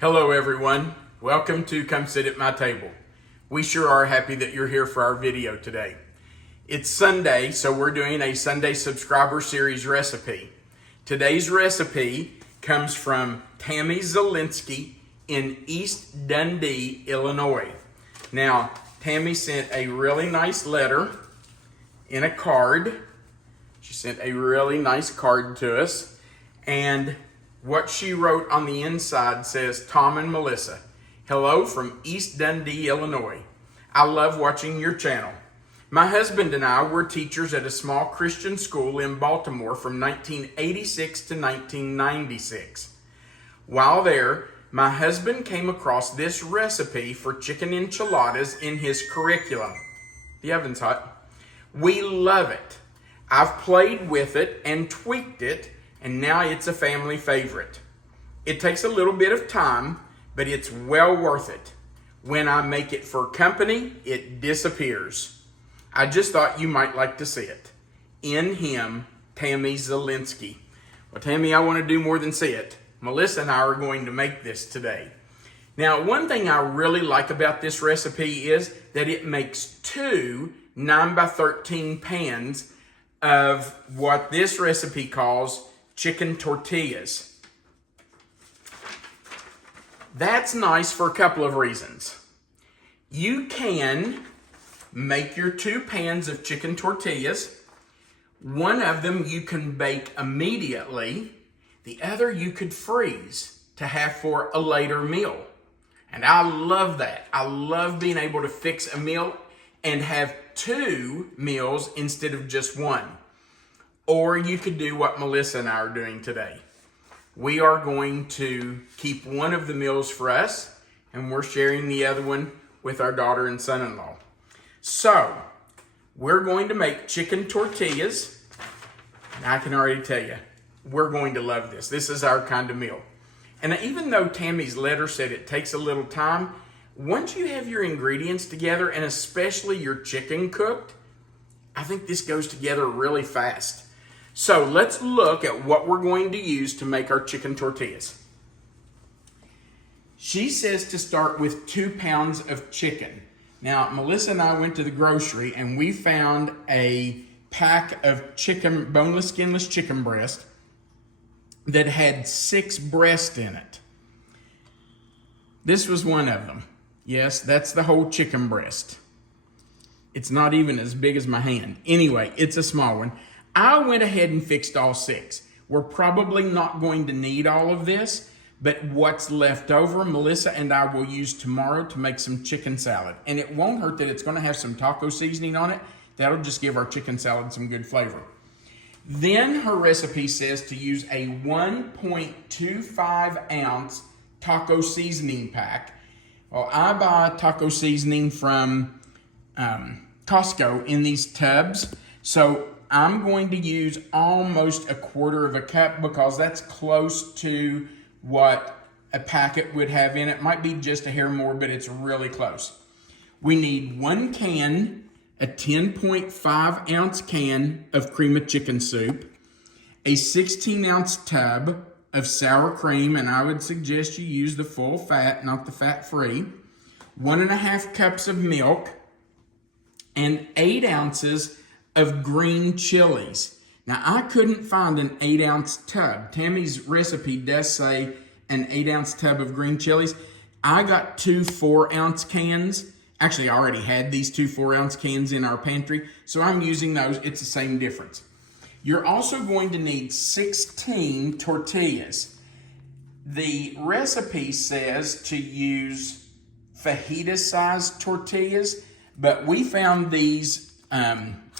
Hello everyone, welcome to Come Sit at My Table. We sure are happy that you're here for our video today. It's Sunday, so we're doing a Sunday subscriber series recipe. Today's recipe comes from Tammy Zielinski in East Dundee, Illinois. Now, Tammy sent a really nice letter in a card. She sent a really nice card to us, and what she wrote on the inside says, Tom and Melissa, hello from East Dundee, Illinois. I love watching your channel. My husband and I were teachers at a small Christian school in Baltimore from 1986 to 1996. While there, my husband came across this recipe for chicken enchiladas in his curriculum. The oven's hot. We love it. I've played with it and tweaked it, and now it's a family favorite. It takes a little bit of time, but it's well worth it. When I make it for company, it disappears. I just thought you might like to see it. In him, Tammy Zielinski. Well, Tammy, I want to do more than see it. Melissa and I are going to make this today. Now, one thing I really like about this recipe is that it makes two 9x13 pans of what this recipe calls chicken tortillas. That's nice for a couple of reasons. You can make your two pans of chicken tortillas. One of them you can bake immediately. The other you could freeze to have for a later meal. And I love that. I love being able to fix a meal and have two meals instead of just one. Or you could do what Melissa and I are doing today. We are going to keep one of the meals for us, and we're sharing the other one with our daughter and son-in-law. So, we're going to make chicken tortillas. And I can already tell you, we're going to love this. This is our kind of meal. And even though Tammy's letter said it takes a little time, once you have your ingredients together, and especially your chicken cooked, I think this goes together really fast. So let's look at what we're going to use to make our chicken tortillas. She says to start with 2 pounds of chicken. Now, Melissa and I went to the grocery and we found a pack of chicken, boneless, skinless chicken breast that had 6 breasts in it. This was one of them. Yes, that's the whole chicken breast. It's not even as big as my hand. Anyway, it's a small one. I went ahead and fixed all 6. We're probably not going to need all of this, but what's left over, Melissa and I will use tomorrow to make some chicken salad. And it won't hurt that it's going to have some taco seasoning on it. That'll just give our chicken salad some good flavor. Then her recipe says to use a 1.25 ounce taco seasoning pack. Well, I buy taco seasoning from Costco in these tubs. So I'm going to use almost 1/4 cup because that's close to what a packet would have in it. Might be just a hair more, but it's really close. We need 1 can, a 10.5 ounce can of cream of chicken soup, a 16 ounce tub of sour cream, and I would suggest you use the full fat, not the fat-free, 1.5 cups of milk, and 8 ounces of green chilies. Now, I couldn't find an 8 ounce tub. Tammy's recipe does say an 8 ounce tub of green chilies. I got 2 4-ounce cans. Actually, I already had these 2 4-ounce cans in our pantry, so I'm using those. It's the same difference. You're also going to need 16 tortillas. The recipe says to use fajita-sized tortillas, but we found these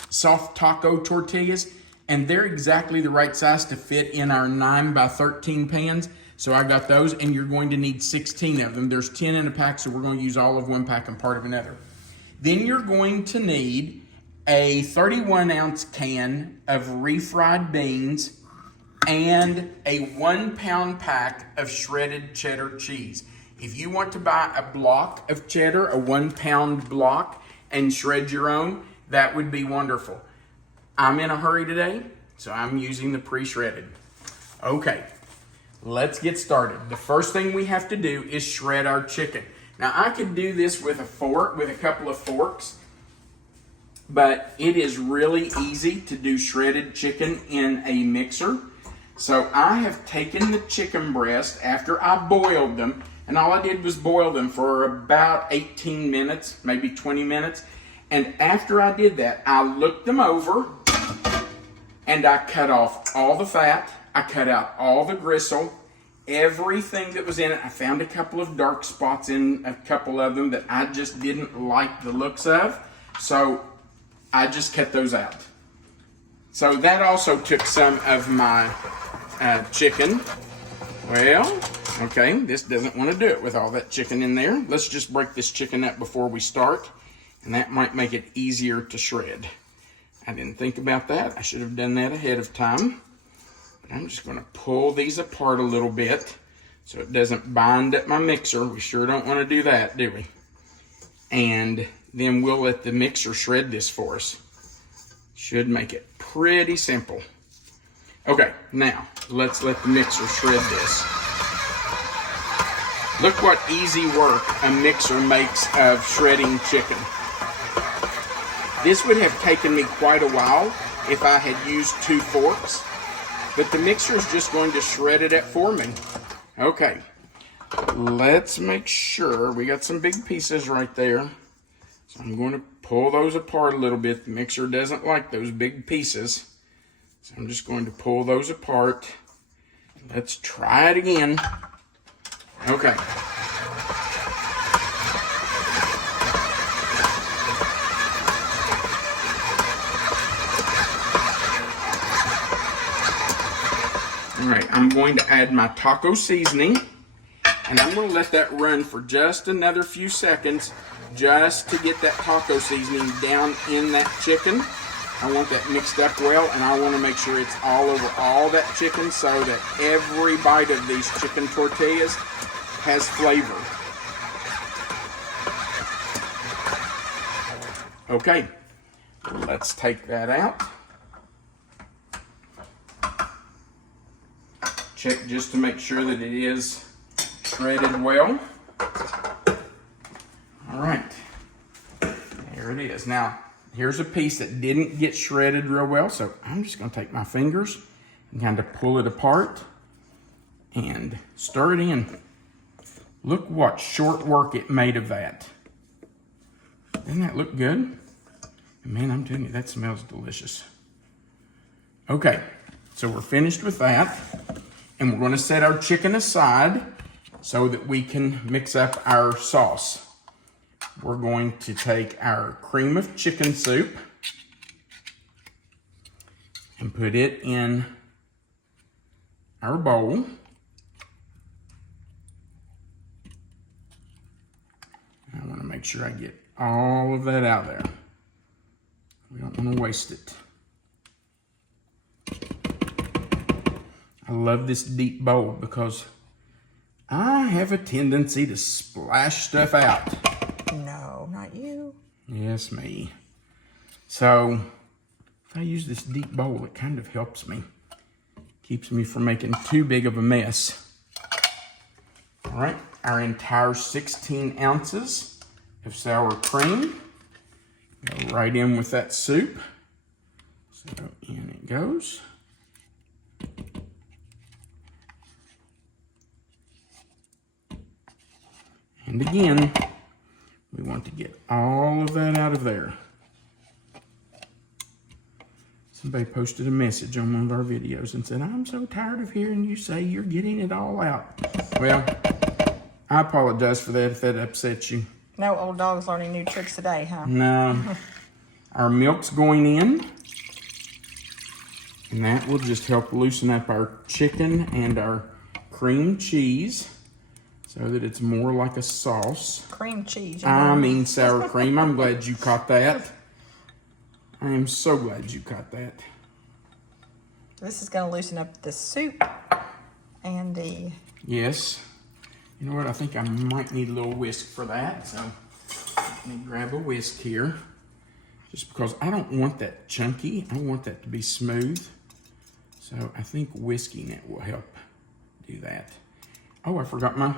soft taco tortillas, and they're exactly the right size to fit in our 9x13 pans. So I got those, and you're going to need 16 of them. There's 10 in a pack, so we're going to use all of one pack and part of another. Then you're going to need a 31-ounce can of refried beans and a 1-pound pack of shredded cheddar cheese. If you want to buy a block of cheddar, a 1-pound block, and shred your own, that would be wonderful. I'm in a hurry today, so I'm using the pre-shredded. Okay, let's get started. The first thing we have to do is shred our chicken. Now I could do this with a fork, with a couple of forks, but it is really easy to do shredded chicken in a mixer. So I have taken the chicken breast after I boiled them, and all I did was boil them for about 18 minutes, maybe 20 minutes. And after I did that, I looked them over and I cut off all the fat. I cut out all the gristle, everything that was in it. I found a couple of dark spots in a couple of them that I just didn't like the looks of. So I just cut those out. So that also took some of my chicken. Well, okay, this doesn't want to do it with all that chicken in there. Let's just break this chicken up before we start, and that might make it easier to shred. I didn't think about that. I should have done that ahead of time. But I'm just going to pull these apart a little bit so it doesn't bind up my mixer. We sure don't want to do that, do we? And then we'll let the mixer shred this for us. Should make it pretty simple. Okay, now let's let the mixer shred this. Look what easy work a mixer makes of shredding chicken. This would have taken me quite a while if I had used 2 forks, but the mixer is just going to shred it up for me. Okay, let's make sure we got some big pieces right there. So I'm going to pull those apart a little bit. The mixer doesn't like those big pieces. So I'm just going to pull those apart. Let's try it again. Okay. All right, I'm going to add my taco seasoning, and I'm going to let that run for just another few seconds just to get that taco seasoning down in that chicken. I want that mixed up well, and I want to make sure it's all over all that chicken so that every bite of these chicken tortillas has flavor. Okay, let's take that out. Check just to make sure that it is shredded well. All right, there it is. Now, here's a piece that didn't get shredded real well, so I'm just going to take my fingers and kind of pull it apart and stir it in. Look what short work it made of that. Doesn't that look good? Man, I'm telling you, that smells delicious. Okay, so we're finished with that, and we're going to set our chicken aside so that we can mix up our sauce. We're going to take our cream of chicken soup and put it in our bowl. I want to make sure I get all of that out there. We don't want to waste it. I love this deep bowl because I have a tendency to splash stuff out. No, not you. Yes, me. So, if I use this deep bowl, it kind of helps me. Keeps me from making too big of a mess. All right, our entire 16 ounces of sour cream. Go right in with that soup. So, in it goes. And again, we want to get all of that out of there. Somebody posted a message on one of our videos and said, I'm so tired of hearing you say you're getting it all out. Well, I apologize for that if that upsets you. No old dog's learning new tricks today, huh? No. Our milk's going in. And that will just help loosen up our chicken and our cream cheese so that it's more like a sauce. Cream cheese. I mean sour cream. I'm glad you caught that. I am so glad you caught that. This is going to loosen up the soup and the... Yes. You know what? I think I might need a little whisk for that. So let me grab a whisk here. Just because I don't want that chunky. I want that to be smooth. So I think whisking it will help do that. Oh, I forgot my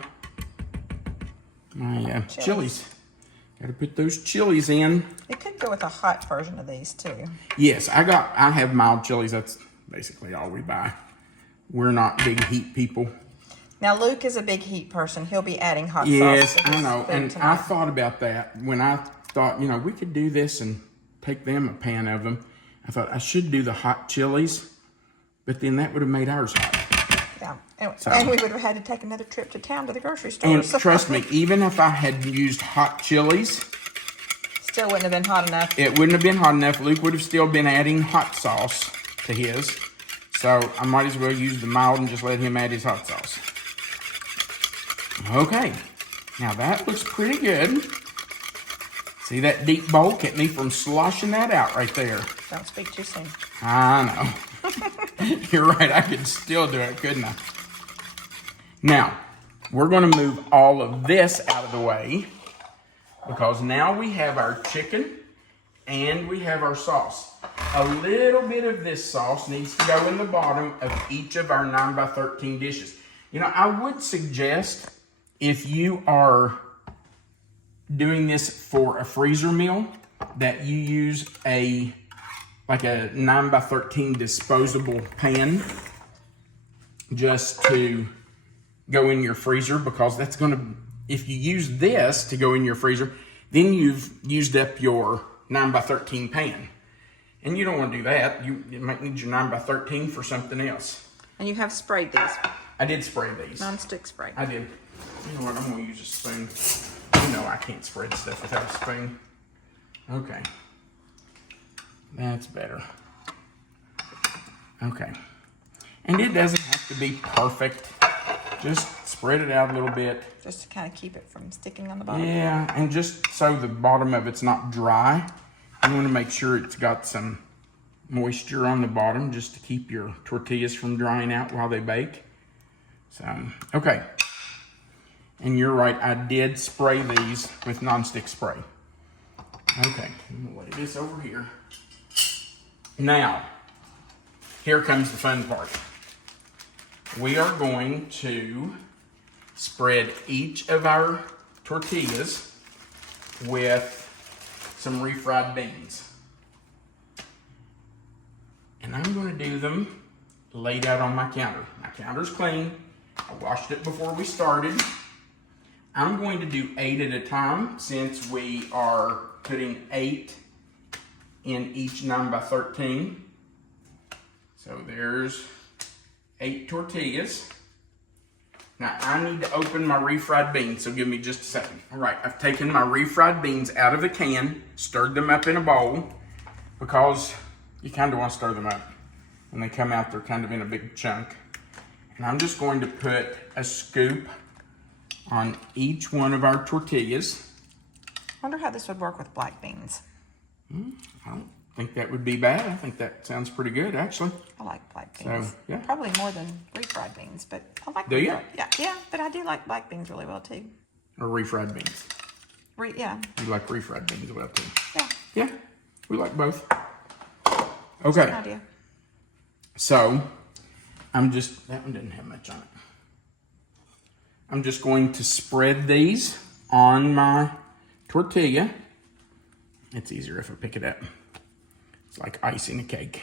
chilies. Got to put those chilies in. You could go with a hot version of these too. Yes, I have mild chilies. That's basically all we buy. We're not big heat people. Now Luke is a big heat person. He'll be adding hot Yes, sauce. Yes, I know. And tonight. I thought about that when I thought, we could do this and take them a pan of them. I thought I should do the hot chilies, but then that would have made ours hot. Yeah, and we would have had to take another trip to town to the grocery store. And trust me, even if I had used hot chilies, still wouldn't have been hot enough. it wouldn't have been hot enough. Luke would have still been adding hot sauce to his. So I might as well use the mild and just let him add his hot sauce. Okay, now that looks pretty good. See that deep bowl kept me from sloshing that out right there. Don't speak too soon. I know. You're right, I could still do it, couldn't I? Now, we're going to move all of this out of the way because now we have our chicken and we have our sauce. A little bit of this sauce needs to go in the bottom of each of our 9x13 dishes. I would suggest if you are doing this for a freezer meal that you use like a 9x13 disposable pan just to go in your freezer, because that's going to, if you use this to go in your freezer, then you've used up your 9x13 pan. And you don't want to do that. You might need your 9x13 for something else. And you have sprayed these. I did spray these. Non-stick spray. I did. You know what? I'm going to use a spoon. I can't spread stuff without a spoon. Okay. That's better. Okay. And it doesn't have to be perfect. Just spread it out a little bit. Just to kind of keep it from sticking on the bottom. Yeah, and just so the bottom of it's not dry, you want to make sure it's got some moisture on the bottom just to keep your tortillas from drying out while they bake. So, okay. And you're right, I did spray these with nonstick spray. Okay, I'm gonna lay this over here. Now, here comes the fun part. We are going to spread each of our tortillas with some refried beans. And I'm going to do them laid out on my counter. My counter's clean. I washed it before we started. I'm going to do 8 at a time since we are putting 8 in each 9x13. So there's 8 tortillas. Now I need to open my refried beans, so give me just a second. All right, I've taken my refried beans out of the can, stirred them up in a bowl, because you kind of want to stir them up. When they come out, they're kind of in a big chunk. And I'm just going to put a scoop on each one of our tortillas. I wonder how this would work with black beans. I don't think that would be bad. I think that sounds pretty good, actually. I like black beans. So, yeah. Probably more than refried beans, but I like Do you? Yeah, but I do like black beans really well too. Or refried beans. Yeah. You like refried beans well too. Yeah. Yeah, we like both. Good Okay, idea. so that one didn't have much on it. I'm just going to spread these on my tortilla. It's easier if I pick it up. It's like icing a cake.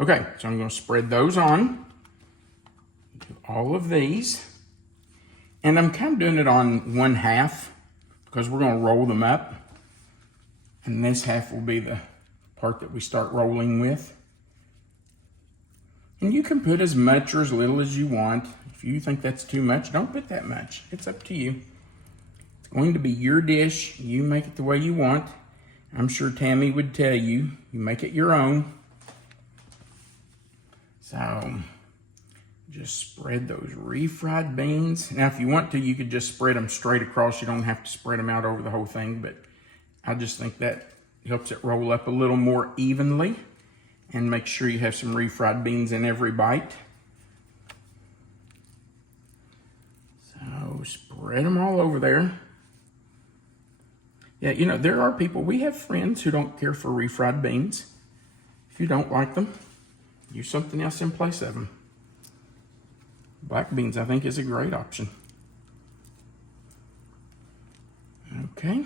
Okay, so I'm going to spread those on. Do all of these. And I'm kind of doing it on 1/2 because we're going to roll them up. And this half will be the part that we start rolling with. And you can put as much or as little as you want. If you think that's too much, don't put that much. It's up to you. It's going to be your dish. You make it the way you want. I'm sure Tammy would tell you, you make it your own. So, just spread those refried beans. Now, if you want to, you could just spread them straight across. You don't have to spread them out over the whole thing, but I just think that helps it roll up a little more evenly. And make sure you have some refried beans in every bite. So spread them all over there. Yeah, there are people, we have friends who don't care for refried beans. If you don't like them, use something else in place of them. Black beans, I think, is a great option. Okay.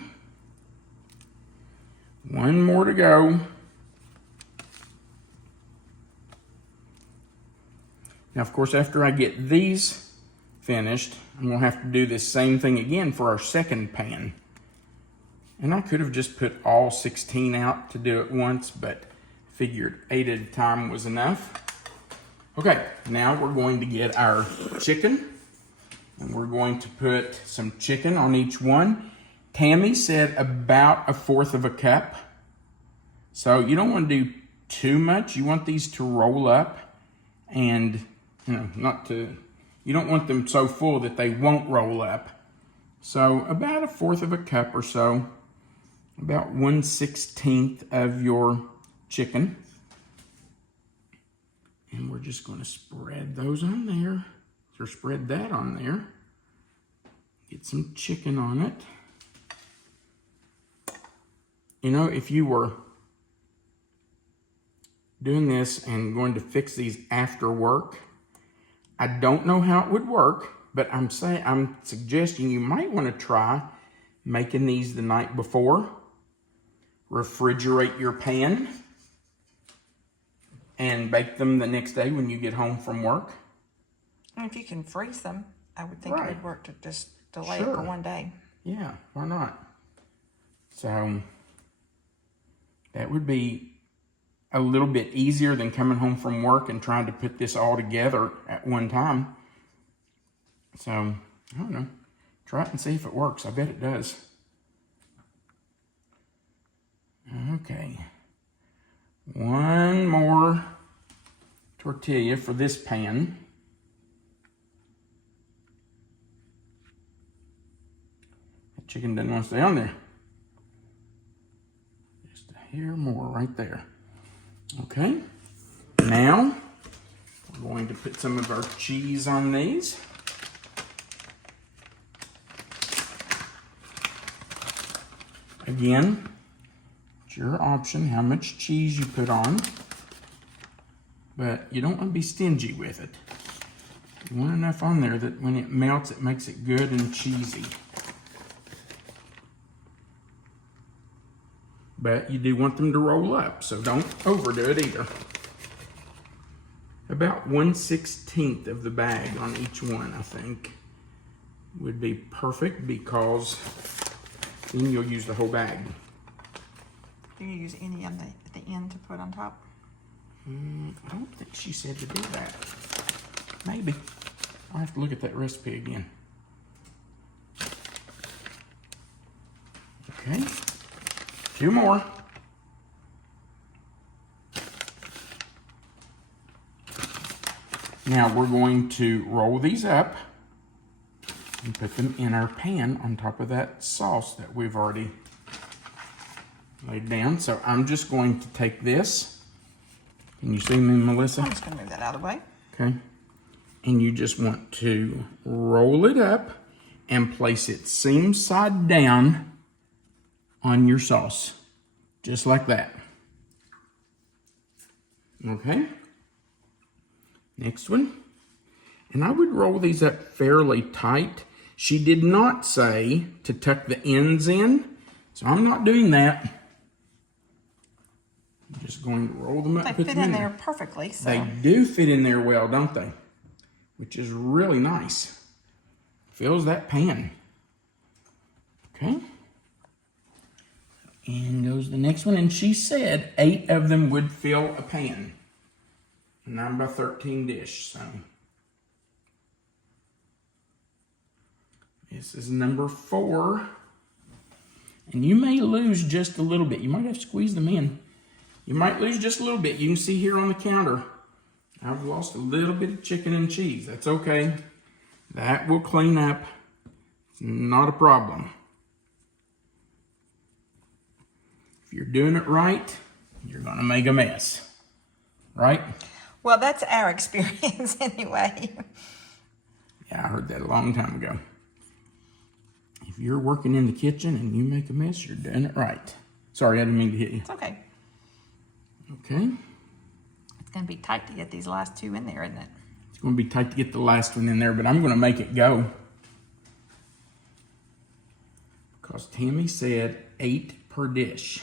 One more to go. Now, of course, after I get these finished, I'm going to have to do this same thing again for our second pan. And I could have just put all 16 out to do it once, but figured 8 at a time was enough. Okay, now we're going to get our chicken, and we're going to put some chicken on each one. Tammy said about 1/4 of a cup. So you don't want to do too much. You want these to roll up, and you don't want them so full that they won't roll up. So about 1/4 of a cup or so, about 1/16 of your chicken. And we're just going to spread those on there, or spread that on there. Get some chicken on it. You know, if you were doing this and going to fix these after work, I don't know how it would work, but I'm suggesting you might want to try making these the night before. Refrigerate your pan and bake them the next day when you get home from work. And if you can freeze them, I would think it would work to just delay it Sure. for one day. Yeah, why not? So that would be a little bit easier than coming home from work and trying to put this all together at one time. So, I don't know. Try it and see if it works. I bet it does. Okay. One more tortilla for this pan. That chicken doesn't want to stay on there. Just a hair more right there. Okay. Now, we're going to put some of our cheese on these. Again, it's your option how much cheese you put on, but you don't want to be stingy with it. You want enough on there that when it melts, it makes it good and cheesy. But you do want them to roll up, so don't overdo it either. About 1/16 of the bag on each one, I think, would be perfect, because then you'll use the whole bag. Do you use any at the end to put on top? I don't think she said to do that. Maybe. I'll have to look at that recipe again. Okay. 2 more. Now we're going to roll these up and put them in our pan on top of that sauce that we've already laid down. So I'm just going to take this. Can you see me, Melissa? I'm just going to move that out of the way. Okay. And you just want to roll it up and place it seam side down on your sauce. Just like that. Okay. Next one. And I would roll these up fairly tight. She did not say to tuck the ends in, so I'm not doing that. I'm just going to roll them up. They put fit them in there perfectly. So. They do fit in there well, don't they? Which is really nice. Fills that pan. Okay. And goes the next one. And she said 8 of them would fill a pan. A 9x13 dish. So this is number 4. And you may lose just a little bit. You might have to squeeze them in. You might lose just a little bit. You can see here on the counter, I've lost a little bit of chicken and cheese. That's okay. That will clean up. It's not a problem. If you're doing it right, you're going to make a mess. Right? Well, that's our experience anyway. Yeah, I heard that a long time ago. If you're working in the kitchen and you make a mess, you're doing it right. Sorry, I didn't mean to hit you. It's okay. Okay. It's going to be tight to get these last 2 in there, isn't it? It's going to be tight to get the last one in there, but I'm going to make it go. Because Tammy said 8 per dish.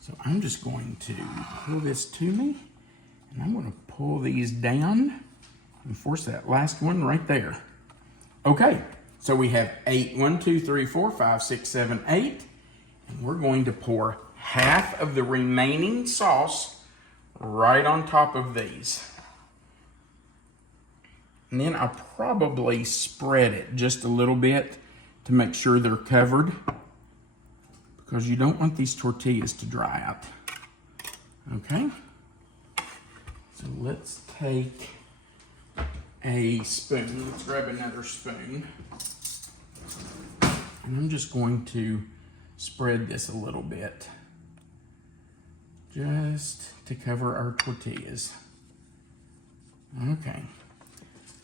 So I'm just going to pull this to me, and I'm going to pull these down and force that last one right there. Okay, so we have 8, 1, 2, 3, 4, 5, 6, 7, 8, and we're going to pour half of the remaining sauce right on top of these. And then I'll probably spread it just a little bit to make sure they're covered, because you don't want these tortillas to dry out. Okay, so let's take a spoon. Let's grab another spoon. And I'm just going to spread this a little bit, just to cover our tortillas. Okay.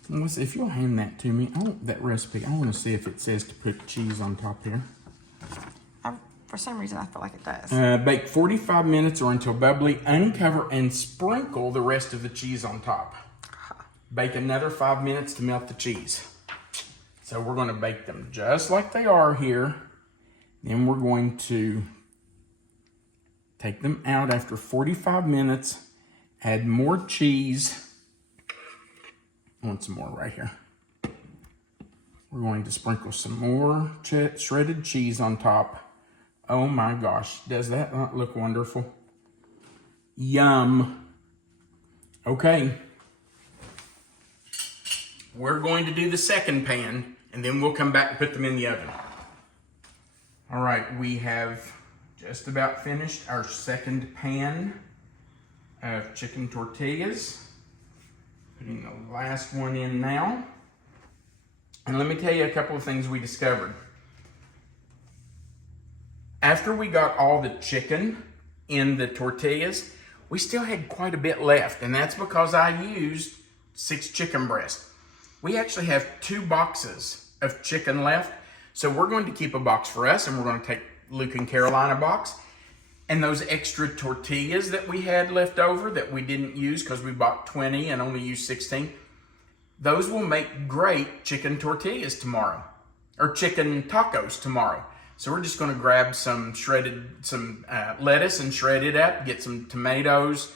Melissa, if you'll hand that to me, I want that recipe. I want to see if it says to put cheese on top here. For some reason, I feel like it does. Bake 45 minutes or until bubbly. Uncover and sprinkle the rest of the cheese on top. Bake another 5 minutes to melt the cheese. So we're going to bake them just like they are here. Then we're going to take them out after 45 minutes. Add more cheese. I want some more right here. We're going to sprinkle some more shredded cheese on top. Oh my gosh, does that not look wonderful? Yum. Okay. We're going to do the second pan, and then we'll come back and put them in the oven. All right, we have just about finished our second pan of chicken tortillas. Putting the last one in now. And let me tell you a couple of things we discovered. After we got all the chicken in the tortillas, we still had quite a bit left, and that's because I used 6 chicken breasts. We actually have 2 boxes of chicken left, so we're going to keep a box for us, and we're going to take Luke and Caroline a box. And those extra tortillas that we had left over that we didn't use because we bought 20 and only used 16, those will make great chicken tortillas tomorrow, or chicken tacos tomorrow. So we're just going to grab some lettuce and shred it up, get some tomatoes,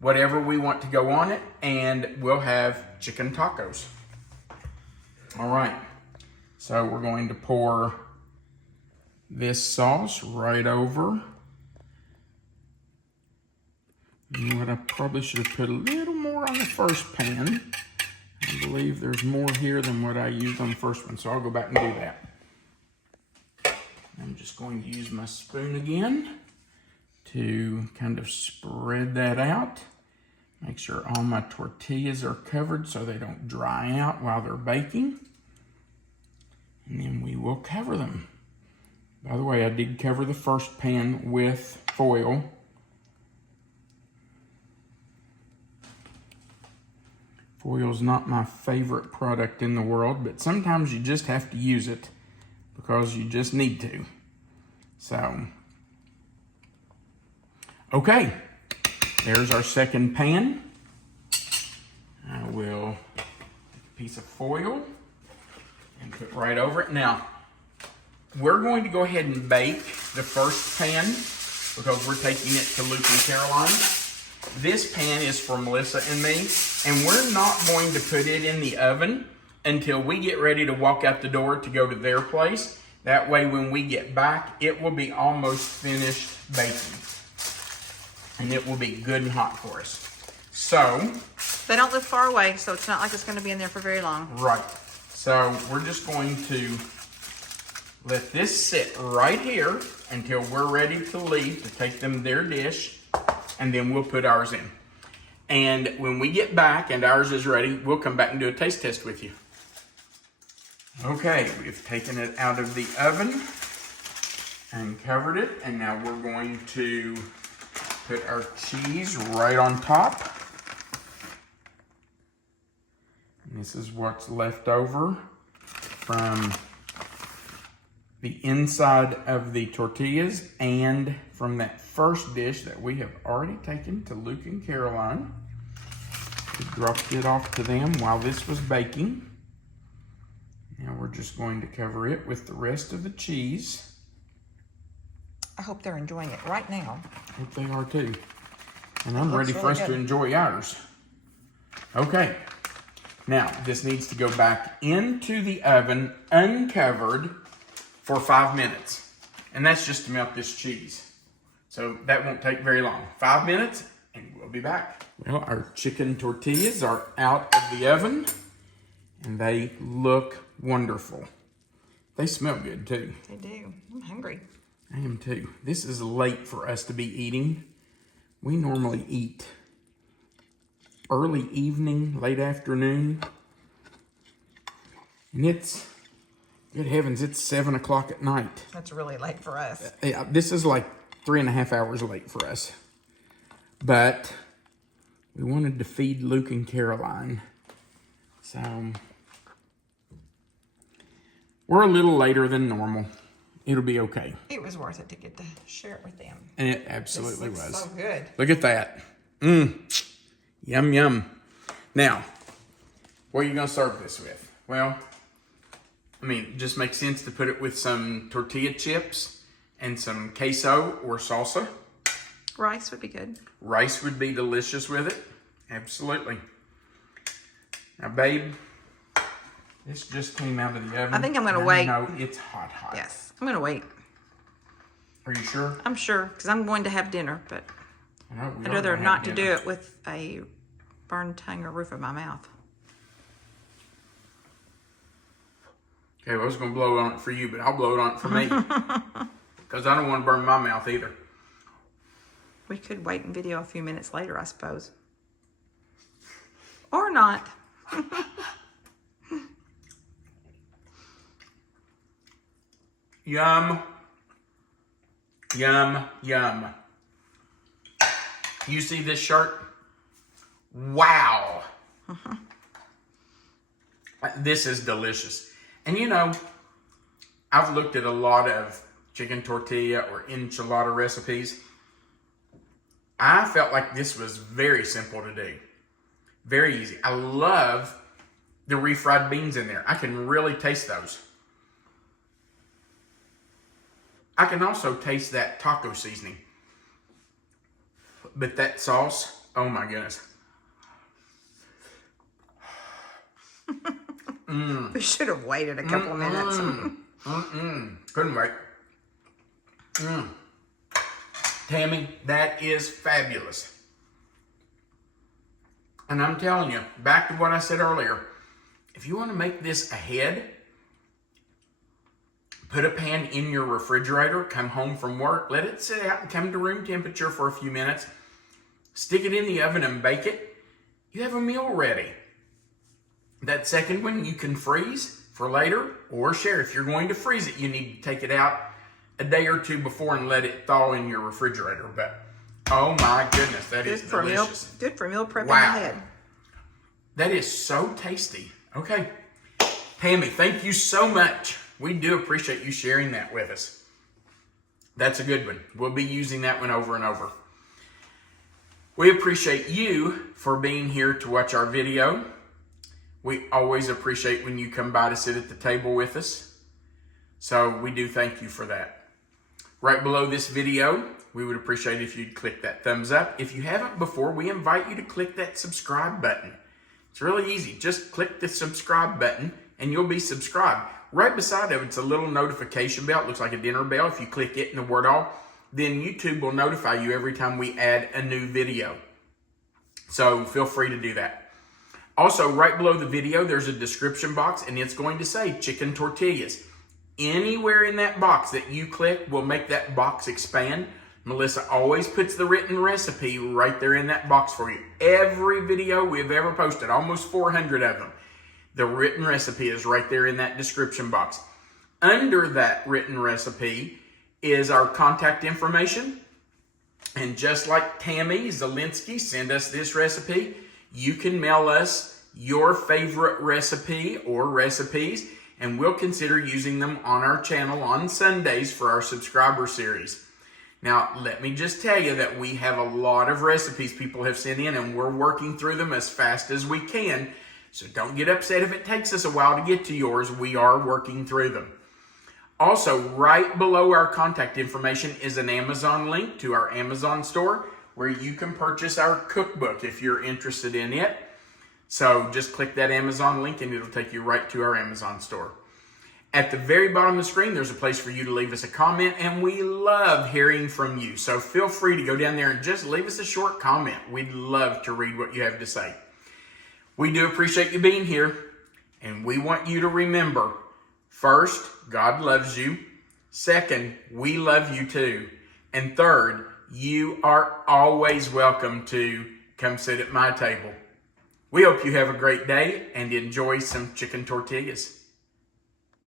whatever we want to go on it, and we'll have chicken tacos. All right, so we're going to pour this sauce right over. You know what, I probably should have put a little more on the first pan. I believe there's more here than what I used on the first one, so I'll go back and do that. I'm just going to use my spoon again to kind of spread that out. Make sure all my tortillas are covered so they don't dry out while they're baking. And then we will cover them. By the way, I did cover the first pan with foil. Foil's not my favorite product in the world, but sometimes you just have to use it because you just need to. So, okay, there's our second pan. I will take a piece of foil and put right over it. Now, we're going to go ahead and bake the first pan because we're taking it to Luke and Caroline. This pan is for Melissa and me, and we're not going to put it in the oven until we get ready to walk out the door to go to their place. That way, when we get back, it will be almost finished baking. And it will be good and hot for us. So, they don't live far away, so it's not like it's going to be in there for very long. Right. So, we're just going to let this sit right here until we're ready to leave to take them their dish. And then we'll put ours in. And when we get back and ours is ready, we'll come back and do a taste test with you. Okay, we've taken it out of the oven and covered it. And now we're going to put our cheese right on top. And this is what's left over from the inside of the tortillas and from that first dish that we have already taken to Luke and Caroline. We dropped it off to them while this was baking. Now we're just going to cover it with the rest of the cheese. I hope they're enjoying it right now. I hope they are too. And I'm ready for really us to enjoy ours. Okay. Now, this needs to go back into the oven uncovered for 5 minutes. And that's just to melt this cheese. So that won't take very long. 5 minutes and we'll be back. Well, our chicken tortillas are out of the oven and they look wonderful. They smell good too. They do. I'm hungry. I am too. This is late for us to be eating. We normally eat early evening, late afternoon. And it's, good heavens, it's 7 o'clock at night. That's really late for us. Yeah, this is like 3.5 hours late for us. But we wanted to feed Luke and Caroline. So we're a little later than normal. It'll be okay. It was worth it to get to share it with them. And it absolutely This looks was. so good. Look at that. Yum, yum. Now, what are you going to serve this with? Well, I mean, it just makes sense to put it with some tortilla chips and some queso or salsa. Rice would be good. Rice would be delicious with it. Absolutely. Now, babe, this just came out of the oven. I think I'm going to wait. No, it's hot. Yes, I'm going to wait. Are you sure? I'm sure, because I'm going to have dinner, but No, I'd rather not to do it with a burned tongue or roof of my mouth. Okay, well, I was going to blow on it for you, but I'll blow it on it for me. Because I don't want to burn my mouth either. We could wait and video a few minutes later, I suppose. Or not. Yum. Yum, yum. You see this shirt? Wow. This is delicious. And you know, I've looked at a lot of chicken tortilla or enchilada recipes. I felt like this was very simple to do. Very easy. I love the refried beans in there. I can really taste those. I can also taste that taco seasoning. But that sauce, oh my goodness. We should have waited a couple of minutes. Couldn't wait. Tammy, that is fabulous. And I'm telling you, back to what I said earlier, if you want to make this ahead, put a pan in your refrigerator, come home from work, let it sit out and come to room temperature for a few minutes, stick it in the oven and bake it, you have a meal ready. That second one you can freeze for later or share. If you're going to freeze it, you need to take it out a day or two before and let it thaw in your refrigerator. But oh my goodness, that is delicious. Good for meal prepping Wow. ahead. That is so tasty. Okay, Tammy, thank you so much. We do appreciate you sharing that with us. That's a good one. We'll be using that one over and over. We appreciate you for being here to watch our video. We always appreciate when you come by to sit at the table with us. So we do thank you for that. Right below this video, we would appreciate if you'd click that thumbs up. If you haven't before, we invite you to click that subscribe button. It's really easy. Just click the subscribe button and you'll be subscribed. Right beside it, it's a little notification bell. It looks like a dinner bell. If you click it in the word all, then YouTube will notify you every time we add a new video. So feel free to do that. Also, right below the video, there's a description box and it's going to say chicken tortillas. Anywhere in that box that you click will make that box expand. Melissa always puts the written recipe right there in that box for you. Every video we've ever posted, almost 400 of them, the written recipe is right there in that description box. Under that written recipe is our contact information. And just like Tammy Zielinski sent us this recipe, you can mail us your favorite recipe or recipes, and we'll consider using them on our channel on Sundays for our subscriber series. Now, let me just tell you that we have a lot of recipes people have sent in, and we're working through them as fast as we can. So don't get upset if it takes us a while to get to yours. We are working through them. Also, right below our contact information is an Amazon link to our Amazon store where you can purchase our cookbook if you're interested in it. So just click that Amazon link and it'll take you right to our Amazon store. At the very bottom of the screen, there's a place for you to leave us a comment, and we love hearing from you. So feel free to go down there and just leave us a short comment. We'd love to read what you have to say. We do appreciate you being here, and we want you to remember, first, God loves you. Second, we love you too. And third, you are always welcome to come sit at my table. We hope you have a great day and enjoy some chicken tortillas.